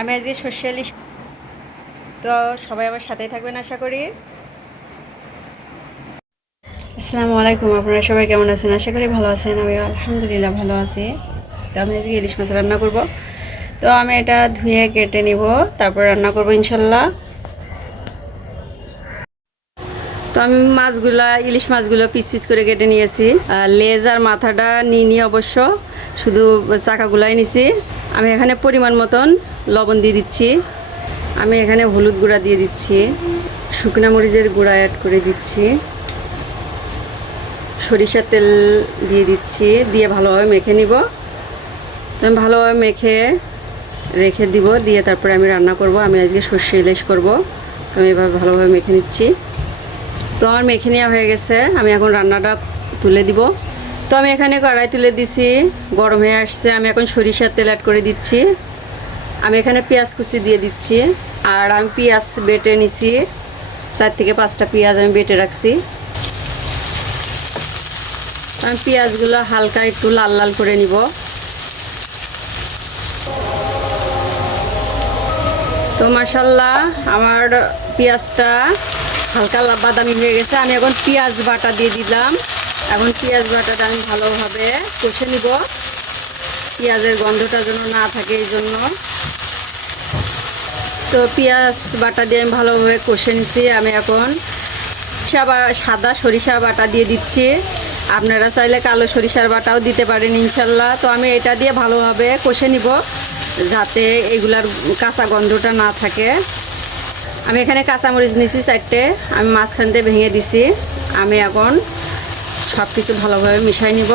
আমি আজকে ইলিশ তো সবাই আমার সাথেই থাকবেন আশা করি। আসসালামু আলাইকুম, আপনারা সবাই কেমন আছেন? আশা করি ভালো আছেন আমি আলহামদুলিল্লাহ ভালো আছি। তো আমি আজকে ইলিশ মাছ রান্না করব। তো আমি এটা ধুয়ে কেটে নিব, তারপর রান্না করব ইনশাল্লাহ। তো আমি মাছগুলা, ইলিশ মাছগুলো পিস পিস করে কেটে নিয়েছি। লেজ আর মাথাটা নিয়ে নিয়ে অবশ্য শুধু চাকাগুলাই নিছি। আমি এখানে পরিমাণ মতন লবণ দিয়ে দিচ্ছি। আমি এখানে হলুদ গুঁড়া দিয়ে দিচ্ছি। শুকনা মরিচের গুঁড়া অ্যাড করে দিচ্ছি। সরিষার তেল দিয়ে দিচ্ছি। দিয়ে ভালোভাবে মেখে নিব। তো ভালোভাবে মেখে রেখে দিব। দিয়ে তারপরে আমি রান্না করব। আমি আজকে সর্ষে ইলিশ করব। তো আমি এভাবে ভালোভাবে মেখে নিচ্ছি। তো আমার মেখে নেওয়া হয়ে গেছে। আমি এখন রান্নাটা তুলে দিব। তো আমি এখানে কড়াই তুলে দিছি, গরম হয়ে আসছে, আমি এখন সরিষার তেল অ্যাড করে দিচ্ছি। আমি এখানে পেঁয়াজ কুচি দিয়ে দিচ্ছি, আর আমি পেঁয়াজ বেটে নিছি, চার থেকে পাঁচটা পেঁয়াজ আমি বেটে রাখছি। আমি পেঁয়াজগুলো হালকা একটু লাল লাল করে নিব। তো মাসাল্লাহ আমার পেঁয়াজটা হালকা বাদামি হয়ে গেছে। আমি এখন পেঁয়াজ বাটা দিয়ে দিলাম। এখন পেঁয়াজ বাটাটা আমি ভালোভাবে কষে নিব। পেঁয়াজের গন্ধটা যেন না থাকে এই জন্য। তো পেঁয়াজ বাটা দিয়ে আমি ভালোভাবে কষে নিছি। আমি এখন সরিষা বা- সাদা সরিষা বাটা দিয়ে দিচ্ছি। আপনারা চাইলে কালো সরিষার বাটাও দিতে পারেন ইনশাল্লাহ। তো আমি এটা দিয়ে ভালোভাবে কষে নিব যাতে এগুলার কাঁচা গন্ধটা না থাকে। আমি এখানে কাঁচামরিচ নিছি চারটে। আমি মাঝখান দিয়ে ভেঙে দিছি। আমি এখন সব কিছু ভালোভাবে মিশাই নিব।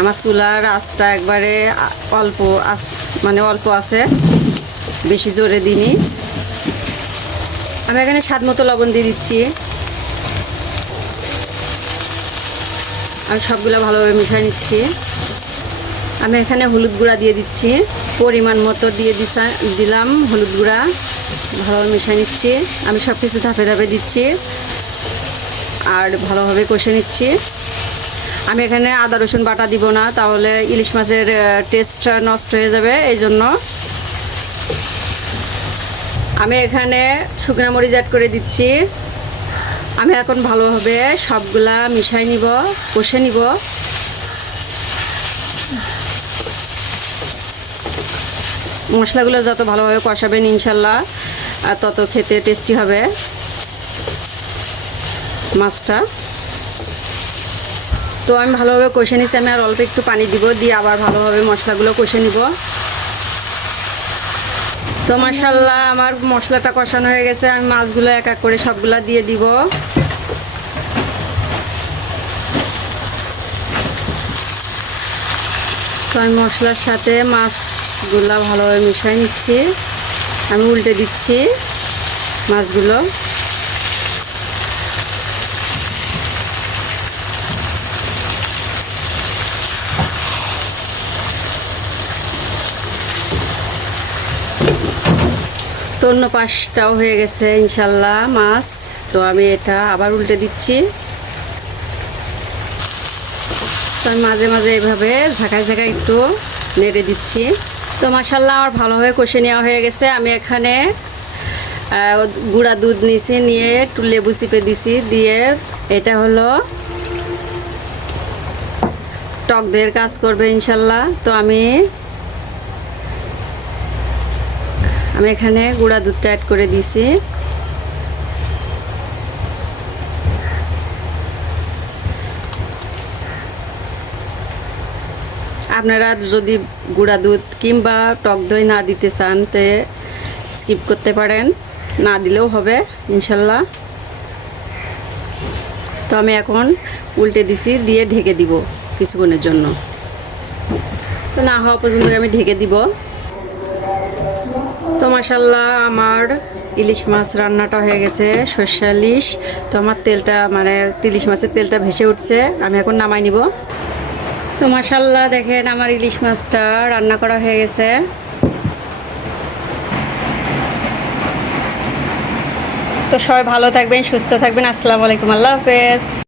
আমার চুলার আঁচটা একবারে অল্প আস মানে অল্প আছে, বেশি জোরে দিইনি। আমি এখানে স্বাদ মতো লবণ দিয়ে দিচ্ছি। আমি সবগুলো ভালোভাবে মিশিয়ে নিচ্ছি। আমি এখানে হলুদ গুঁড়া দিয়ে দিচ্ছি। পরিমাণ মতো দিয়ে দিছা, দিলাম হলুদ গুঁড়া। ভালোভাবে মিশিয়ে নিচ্ছি। আমি সব কিছু ধাপে ধাপে দিচ্ছি। আর ভালোভাবে কষে নিচ্ছি। আমি এখানে আদা, রসুন বাটা দিব না, তাহলে ইলিশ মাছের টেস্টটা নষ্ট হয়ে যাবে, এই জন্য আমি এখানে শুকনো মরিচ অ্যাড করে দিচ্ছি। আমি এখন ভালোভাবে সবগুলা মিশাই নিব, কষে নিব। মশলাগুলো যত ভালোভাবে কষাবেন ইনশাল্লাহ তত খেতে টেস্টি হবে। মাছটা। তো আমি ভালোভাবে কষে নিচ্ছি আমি আর অল্প একটু পানি দিব, দিয়ে আবার ভালোভাবে মশলাগুলো কষে নিব। তো মাসাল্লাহ আমার মশলাটা কষানো হয়ে গেছে, আমি মাছগুলো এক এক করে সবগুলা দিয়ে দিব। তো আমি মশলার সাথে মাছগুলো ভালোভাবে মিশিয়ে নিচ্ছি, আমি উল্টে দিচ্ছি মাছগুলো। তো অন্য পাশটাও হয়ে গেছে, ইনশাল্লাহ, মাছ। তো আমি এটা আবার উল্টে দিচ্ছি। তো আমি মাঝে মাঝে এভাবে ঝাঁকায় ঝাঁকায় একটু নেড়ে দিচ্ছি। তো মাসাল্লাহ আমার ভালোভাবে কষে নেওয়া হয়ে গেছে। আমি এখানে গুঁড়া দুধ নিয়েছি, নিয়ে একটু লেবু চিপে দিছি, দিয়ে এটা হলো টক দইয়ের কাজ করবে, ইনশাল্লাহ। তো আমি আমি এখানে গুঁড়া দুধটা অ্যাড করে দিছি আপনারা যদি গুঁড়া দুধ কিংবা টক দই না দিতে চান, তে স্কিপ করতে পারেন। না দিলেও হবে, ইনশাল্লাহ। তো আমি এখন উল্টে দিছি, দিয়ে ঢেকে দিব কিছুক্ষণের জন্য। তো না হওয়া পর্যন্ত আমি ঢেকে দিব। তো মাসাল্লাহ আমার ইলিশ মাছ রান্নাটা হয়ে গেছে সর্ষে ইলিশ। তো আমার তেলটা মানে ইলিশ মাছের তেলটা ভেসে উঠছে, আমি এখন নামাই নিব। তো মাসাল্লাহ দেখেন আমার ইলিশ মাছটা রান্না করা হয়ে গেছে। তো সবাই ভালো থাকবেন, সুস্থ থাকবেন। আসসালামু আলাইকুম, আল্লাহ হাফেজ।